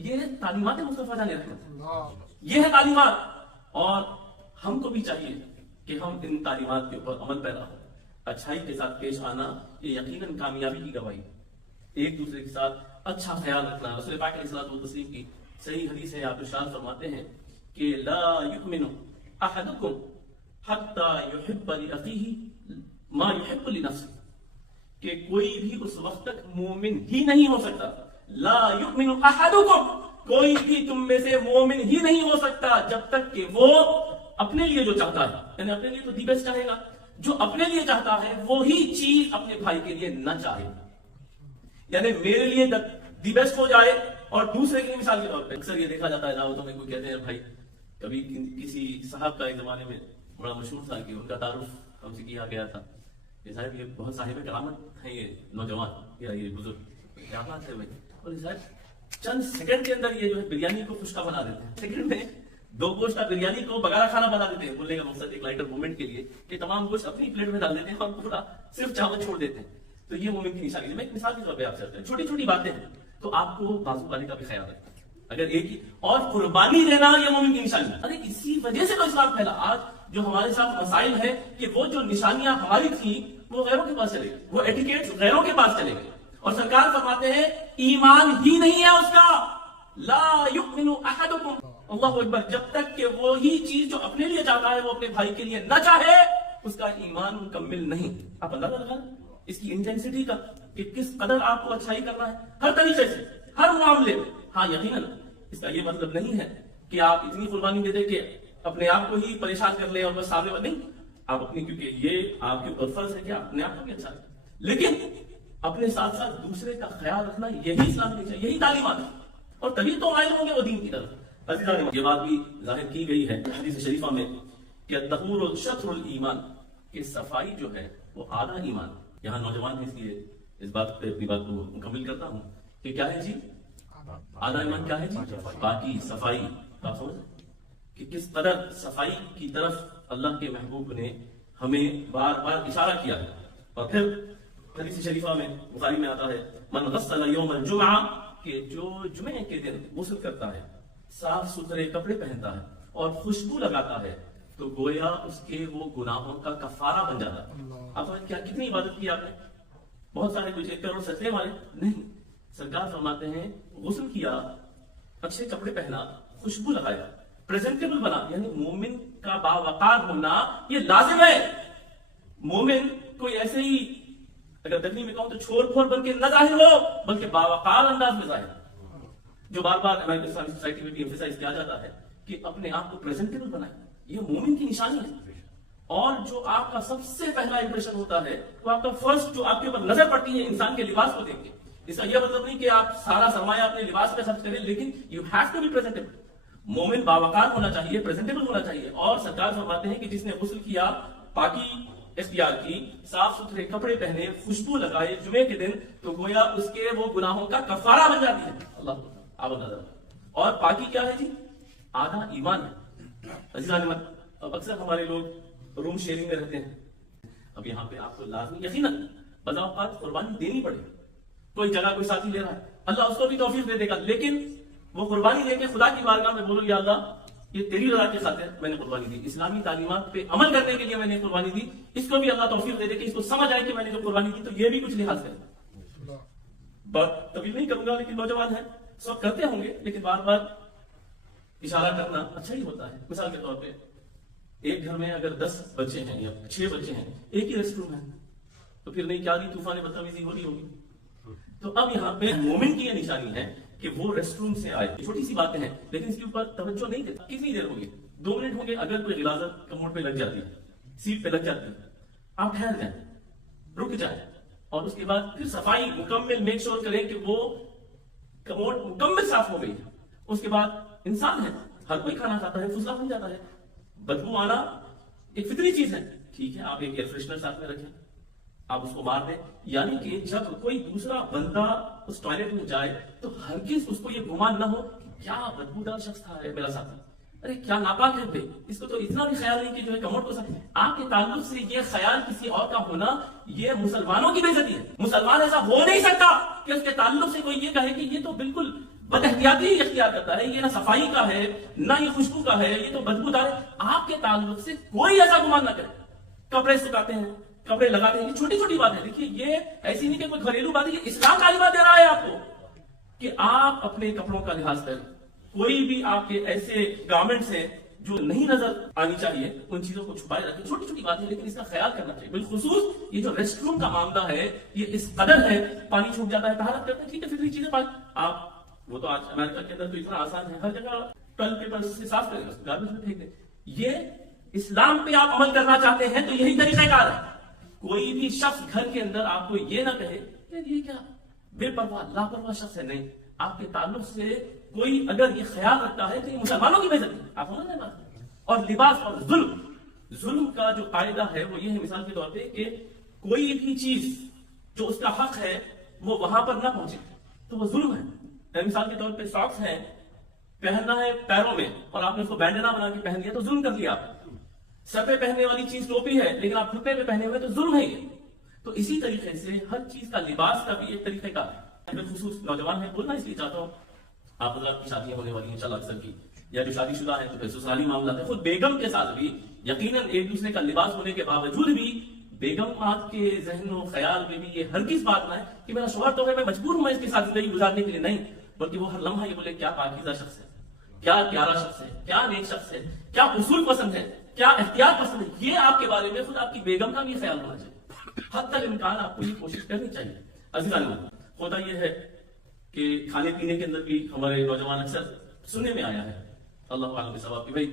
یہ ہے تعلیمات مصطفیٰ جان رحمت، یہ ہے تعلیمات، اور ہم کو بھی چاہیے کہ ہم ان تعلیمات کے اوپر عمل پیرا ہو. اچھائی کے ساتھ پیش آنا یہ یقیناً کامیابی کی گواہی. ایک دوسرے کے ساتھ اچھا خیال رکھنا. رسول پاک علیہ الصلوۃ والتسلیم کی صحیح حدیث ہے، آپ ارشاد فرماتے ہیں کہ لا یؤمن احدکم حتی یحب لاخیہ ما یحب لنفسہ، کہ کوئی بھی اس وقت تک مومن ہی نہیں ہو سکتا. لا یؤمن احدکم، کوئی بھی تم میں سے مومن ہی نہیں ہو سکتا جب تک کہ وہ اپنے لیے جو چاہتا ہے، یعنی اپنے لیے تو دی بیسٹ چاہے گا، جو اپنے لیے چاہتا ہے وہی چیز اپنے بھائی کے لیے نہ چاہے. یعنی میرے لیے دی بیسٹ ہو جائے اور دوسرے کی مثال کے طور پہ اکثر یہ دیکھا جاتا ہے دعوتوں میں، کوئی کہتے ہیں بھائی، کبھی کسی صاحب کا ایک زمانے میں بڑا مشہور تھا کہ ان کا تعارف ہم سے کیا گیا تھا کہ صاحب یہ بہت صاحب کرامت ہیں، یہ نوجوان یا یہ بزرگ کیا بات ہے بھائی. اور صاحب چند سیکنڈ کے اندر یہ جو ہے بریانی کو خشکا بنا دیتے ہیں، سیکنڈ میں 2 گوشت کا بریانی کو بگارا کھانا بنا دیتے ہیں. بولنے کا مقصد ایک لائٹر مومنٹ کے لیے کہ تمام گوشت اپنی پلیٹ میں ڈال دیتے ہیں اور پورا صرف چاول چھوڑ دیتے ہیں. تو یہ مومن کی نشانی ہے. میں ایک مثال کے طور پہ آپ سے چھوٹی چھوٹی باتیں ہیں تو آپ کو بازو والے کا بھی خیال رکھیں. اگر ایک ہی اور قربانی دینا یہ مومن کی نشانی ہے. ارے اسی وجہ سے تو اسلام پھیلا. آج جو ہمارے ساتھ مسائل ہے کہ وہ جو نشانیاں ہماری تھیں وہ غیروں کے پاس چلے گئے، وہ ایٹیکیٹس غیروں کے پاس چلے گئے. اور سرکار فرماتے ہیں ایمان ہی نہیں ہے اس کا. لا یؤمن احدکم، اللہ اکبر، جب تک کہ وہی چیز جو اپنے لیے چاہتا ہے وہ اپنے بھائی کے لیے نہ چاہے اس کا ایمان مکمل نہیں. آپ اندازہ لگائیں اس کی انٹینسٹی کا کہ کس قدر آپ کو اچھائی کرنا ہے ہر طریقے سے، ہر معاملے میں. ہاں یقیناً اس کا یہ مطلب نہیں ہے کہ آپ اتنی قربانی دے دیں کہ اپنے آپ کو ہی پریشان کر لیں اور بس سامنے نہیں. آپ اپنی، کیونکہ یہ آپ کے اوپر فرض ہے کہ آپ اپنے آپ کو بھی اچھا کریں، لیکن اپنے ساتھ ساتھ دوسرے کا خیال رکھنا یہی اسلام کی چاہیے، یہی تعلیمات ہے. اور تبھی تو آئے ہوں گے وہ دین کی طرف. یہ بات بھی ظاہر کی گئی ہے حدیث شریفہ میں کہ الطہور شطر الایمان، کہ صفائی جو ہے وہ آدھا ایمان. یہاں نوجوان ہیں اس لیے اس بات پہ اپنی بات کو مکمل کرتا ہوں کہ کیا ہے جی آدھا ایمان؟ کیا ہے جی؟ پاکی، صفائی. آپ سمجھ کہ کس قدر صفائی کی طرف اللہ کے محبوب نے ہمیں بار بار اشارہ کیا ہے. اور پھر حدیث شریفہ میں بخاری میں آتا ہے من غسل یوم الجمعہ، کہ جو جمعے کے دن غسل کرتا ہے، صاف ستھرے کپڑے پہنتا ہے اور خوشبو لگاتا ہے تو گویا اس کے وہ گناہوں کا کفارہ بن جاتا ہے. آپ سمجھ کیا کتنی عبادت کی آپ نے؟ بہت سارے کچھ 1 کروڑ سجدے والے نہیں. سرکار فرماتے ہیں غسل کیا، اچھے کپڑے پہنا، خوشبو لگایا، پریزنٹیبل بنا. یعنی مومن کا باوقار ہونا یہ لازم ہے. مومن کوئی ایسے ہی اگر دہلی میں کہوں تو چھوڑ پھوڑ بن کے نہ ظاہر ہو، بلکہ باوقار انداز میں ظاہر. جو بار بار امریکن اسلامک سوسائٹی میں بھی ایمفیسائز کیا جاتا ہے کہ اپنے آپ کو پریزنٹیبل بنائیں، یہ مومن کی نشانی ہے. اور جو آپ کا سب سے پہلا امپریشن ہوتا ہے وہ آپ کا فرسٹ جو آپ کے اوپر نظر پڑتی ہے انسان کے لباس کو دیکھ کے. اس کا یہ مطلب نہیں کہ آپ سارا سرمایہ اپنے لباس پہ خرچ کریں، لیکن you have to be presentable. مومن باوقار ہونا چاہیے، پریزنٹیبل ہونا چاہیے. اور سرکار فرماتے ہیں کہ جس نے غسل کیا، پاکی اختیار کی، صاف ستھرے کپڑے پہنے، خوشبو لگائے جمعے کے دن تو گویا اس کے وہ گناہوں کا کفارہ بن جاتی ہے. اللہ آپ نظر. اور پاکی کیا ہے جی؟ آدھا ایمان ہے. اب اکثر ہمارے لوگ روم شیئرنگ میں رہتے ہیں. اب یہاں پہ آپ کو لازمی یقیناً بذا اوقات قربانی دینی پڑے. کوئی جگہ کوئی ساتھی لے رہا ہے، اللہ اس کو بھی توفیق دے دے گا، لیکن وہ قربانی دے کے خدا کی بارگاہ میں بولو یا اللہ یہ تیری رضا کے خاطر میں نے قربانی دی، اسلامی تعلیمات پہ عمل کرنے کے لیے میں نے قربانی دی. اس کو بھی اللہ توفیق دے دے کہ اس کو سمجھ آئے کہ میں نے جو قربانی دی تو یہ بھی کچھ لحاظ کرے. بات طویل نہیں کروں گا، لیکن نوجوان ہیں سب کرتے ہوں گے، لیکن بار بار اشارہ کرنا اچھا ہی ہوتا ہے. مثال کے طور پہ ایک گھر میں اگر 10 بچے ہیں یا 6 بچے ہیں، ایک ہی ریسٹ روم ہے، تو پھر نہیں کیا طوفان بدتمیزی ہو رہی ہوگی. تو اب یہاں پہ مومن کی یہ نشانی ہے کہ وہ ریسٹ روم سے آئے. چھوٹی سی باتیں ہیں لیکن اس کے اوپر توجہ نہیں دیتا. کتنی دیر ہوگی؟ 2 منٹ ہوں گے. اگر کوئی غلاظت کموڈ پہ لگ جاتی ہے، سیٹ پہ لگ جاتی ہے، آپ ٹھہر جائیں، رک جائیں، اور اس کے بعد پھر صفائی مکمل میک شور کریں کہ وہ کموڈ مکمل صاف ہو گئی. اس کے بعد انسان ہے، ہر کوئی کھانا کھاتا ہے، فضلہ بن جاتا ہے، بدبو آنا ایک فطری چیز ہے. ٹھیک ہے آپ ایک ایئر فریشنر ساتھ میں رکھیں، آپ اس کو مار دیں. یعنی کہ جب کوئی دوسرا بندہ اس ٹوائلٹ میں جائے تو ہرگز اس کو یہ گمان نہ ہو کہ کیا بدبودار شخص تھا میرا ساتھی، ارے کیا ناپاک ہے بھائی. اس کو تو اتنا بھی خیال نہیں کہ جو ہے کموڈ کو ساتھ. آپ کے تعلق سے یہ خیال کسی اور کا ہونا یہ مسلمانوں کی بے عزتی ہے. مسلمان ایسا ہو نہیں سکتا کہ اس کے تعلق سے کوئی یہ کہے کہ یہ تو بالکل بد احتیاطی اختیار کرتا ہے، یہ نہ صفائی کا ہے نہ یہ خوشبو کا ہے، یہ تو بدبودار ہے، آپ کے تعلق سے کوئی ایسا گمان نہ کرے۔ کپڑے سکھاتے ہیں، کپڑے لگاتے ہیں، یہ چھوٹی چھوٹی بات ہے۔ دیکھیے یہ ایسی نہیں کہ کوئی گھریلو بات ہے، یہ اسلام تعلیمات دے رہا ہے آپ کو کہ آپ اپنے کپڑوں کا لحاظ کریں۔ کوئی بھی آپ کے ایسے گارمنٹس ہیں جو نہیں نظر آنی چاہیے، ان چیزوں کو چھپائے رکھیں۔ چھوٹی چھوٹی باتیں لیکن اس کا خیال کرنا چاہیے۔ بالخصوص یہ جو ریسٹ روم کا معاملہ ہے، یہ اس قدر ہے، پانی چھوٹ جاتا ہے، طہارت کرتے ہیں، ٹھیک ہے، فطری چیزیں پانی آپ وہ تو آج امریکہ کے اندر تو اتنا آسان ہے، ہر جگہ ٹوائلٹ پیپر سے صاف کریں، گاربیج میں پھینک دیں۔ یہ اسلام پہ آپ عمل کرنا چاہتے ہیں تو یہی طریقہ کار ہے۔ کوئی بھی شخص گھر کے اندر آپ کو یہ نہ کہے کہ یہ کیا بے پرواہ لاپرواہ شخص ہے، نہیں، آپ کے تعلق سے کوئی اگر یہ خیال رکھتا ہے تو یہ مسلمانوں کی بے عزتی ہے، آپ سمجھ رہے ہیں بات؟ اور لباس اور ظلم کا جو قاعدہ ہے وہ یہ ہے، مثال کے طور پہ کہ کوئی بھی چیز جو اس کا حق ہے وہ وہاں پر نہ پہنچے تو وہ ظلم ہے۔ مثال کے طور پہ ساکس ہے، پہننا ہے پیروں میں اور آپ نے اس کو بینڈنا بنا کے پہن لیا تو ظلم کر لیا آپ۔ سر پہ پہننے والی چیز ٹوپی ہے لیکن آپ گھٹنے پہ پہنے ہوئے تو ظلم ہے یہ۔ تو اسی طریقے سے ہر چیز کا لباس کا بھی ایک طریقہ کا ہے۔ بالخصوص نوجوان ہے، بولنا اس لیے چاہتا ہوں، آپ حضرات کی شادیاں ہونے والی ہیں انشاءاللہ اکثر کی، یا جو شادی شدہ ہیں تو پھر سسرالی معاملات ہے، خود بیگم کے ساتھ بھی یقیناً ایک دوسرے کا لباس ہونے کے باوجود بھی بیگم آپ کے ذہن و خیال میں بھی یہ ہرگز بات نہ ہے کہ میرا شوہر تو ہے، میں مجبور ہوں میں اس کے ساتھ زندگی گزارنے کے لیے، نہیں، بلکہ وہ ہر لمحہ یہ بولے کیا پاکیزہ شخص ہے، کیا پیارا شخص ہے، کیا نیک شخص ہے، کیا اصول پسند ہے، کیا احتیاط پسند ہے۔ یہ آپ کے بارے میں خود آپ کی بیگم کا بھی خیال ہونا چاہیے، حد تک امکان آپ کو یہ کوشش کرنی چاہیے۔ عزیزان ہوتا یہ ہے کہ کھانے پینے کے اندر بھی ہمارے نوجوان اکثر سننے میں آیا ہے، اللہ عالم ثواب کی، بھائی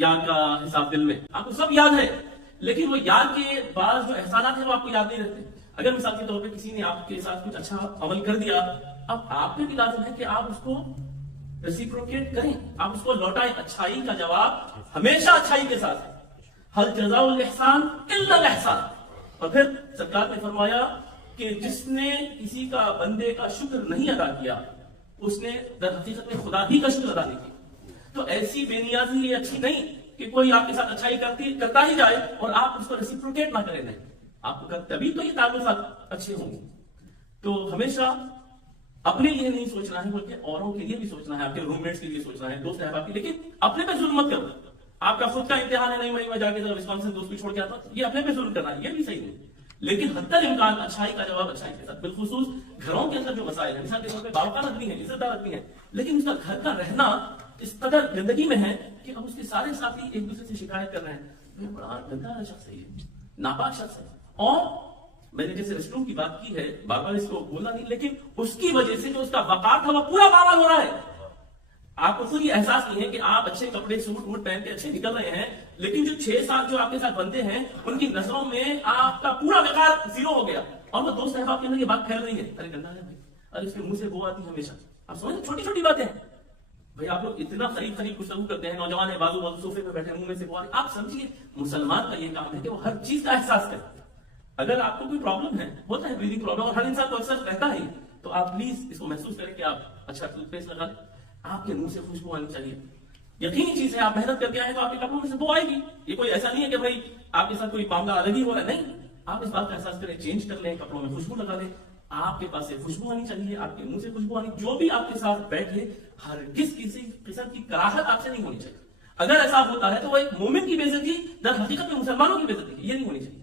یاد کا حساب دل میں، آپ کو سب یاد ہے لیکن وہ یاد کے بعض جو احسانات ہیں وہ آپ کو یاد نہیں رہتے۔ اگر مثال کے طور پہ کسی نے آپ کے ساتھ کچھ اچھا عمل کر دیا، اب آپ پہ بھی لازم ہے کہ آپ اس کو ریسیپروکیٹ کریں، آپ اس کو لوٹائیں۔ اچھائی کا جواب ہمیشہ اچھائی کے ساتھ ہے، ہل جزاء الاحسان الا الاحسان۔ اور پھر سرکار نے فرمایا کہ جس نے کسی کا بندے کا شکر نہیں ادا کیا اس نے در حقیقت میں خدا ہی کا شکر ادا نہیں کیا۔ تو ایسی بے نیازی یہ اچھی نہیں کہ کوئی آپ کے ساتھ اچھائی کرتا ہی جائے اور آپ اس کو ریسیپروکیٹ نہ کریں، نہیں، آپ کو تبھی تو یہ تعلقات اچھے ہوں گے۔ تو ہمیشہ اپنے لیے نہیں سوچنا ہے بلکہ اوروں کے لیے بھی سوچنا ہے، آپ کے روم میٹس کے لیے سوچنا ہے، دوست احباب کے، لیکن اپنے پہ ظلم مت کرو۔ آپ کا خود کا امتحان ہے، نہیں میں جا کے وسکونسن دوست کو چھوڑ کے آتا ہوں، یہ اپنے پہ ظلم کرنا ہے، یہ بھی صحیح نہیں۔ لیکن حد تک امکان اچھائی کا جواب اچھائی کے ساتھ، بالخصوص گھروں کے اندر جو مسائل ہیں، مثال کے طور پہ باوقار آدمی ہے، عزت دار آدمی ہے، لیکن اس کا گھر کا رہنا اس قدر گندگی میں ہے کہ اب اس کے سارے ساتھی ایک دوسرے سے شکایت کر رہے ہیں، یہ بڑا گندا شخص ہے، یہ ناپاک شخص ہے۔ اور میں نے جیسے ریسٹ روم کی بات کی ہے، بار بار اس کو بولنا نہیں، لیکن اس کی وجہ سے جو اس کا وقار تھا وہ پورا پامال ہو رہا ہے۔ آپ کو خود یہ احساس نہیں ہے کہ آپ اچھے کپڑے سوٹ ووٹ پہن کے اچھے نکل رہے ہیں، لیکن جو 6-7 جو آپ کے ساتھ بندے ہیں ان کی نظروں میں آپ کا پورا وقار زیرو ہو گیا، اور وہ دوست احباب کے اندر یہ بات پھیل رہی ہے، ارے گندا ہے بھائی، ارے اس کے منہ سے وہ آتی ہے ہمیشہ۔ آپ سمجھیں چھوٹی چھوٹی باتیں ہیں بھائی، آپ لوگ اتنا قریب گفتگو کرتے ہیں، نوجوان ہے بازو صوفے پہ بیٹھے منہ میں سے وہ، آپ سمجھیے مسلمان کا یہ کام ہے کہ وہ ہر چیز کا احساس کرے۔ اگر آپ کو کوئی پرابلم ہے، ہوتا ہے بریدنگ پرابلم، اور ہر انسان کو اکثر رہتا ہے، تو آپ پلیز اس کو محسوس کریں کہ آپ اچھا ٹوتھ پیسٹ لگا لیں، آپ کے منہ سے خوشبو آنی چاہیے، یقینی چیز ہے، آپ محنت کر کے آئے تو آپ کے کپڑوں میں سے بو آئے گی۔ یہ کوئی ایسا نہیں ہے کہ بھائی آپ کے ساتھ کوئی معاملہ الگ ہی ہو رہا ہے، نہیں، آپ اس بات کا احساس کریں، چینج کر لیں، کپڑوں میں خوشبو لگا لیں، آپ کے پاس سے خوشبو آنی چاہیے، آپ کے منہ سے خوشبو آنی، جو بھی آپ کے ساتھ بیٹھے ہرگز کسی قسم کی کراہت آپ سے نہیں ہونی چاہیے۔ اگر ایسا ہوتا ہے تو وہ ایک مومن کی بے عزتی، در حقیقت میں مسلمانوں کی بے عزتی، یہ نہیں ہونی چاہیے۔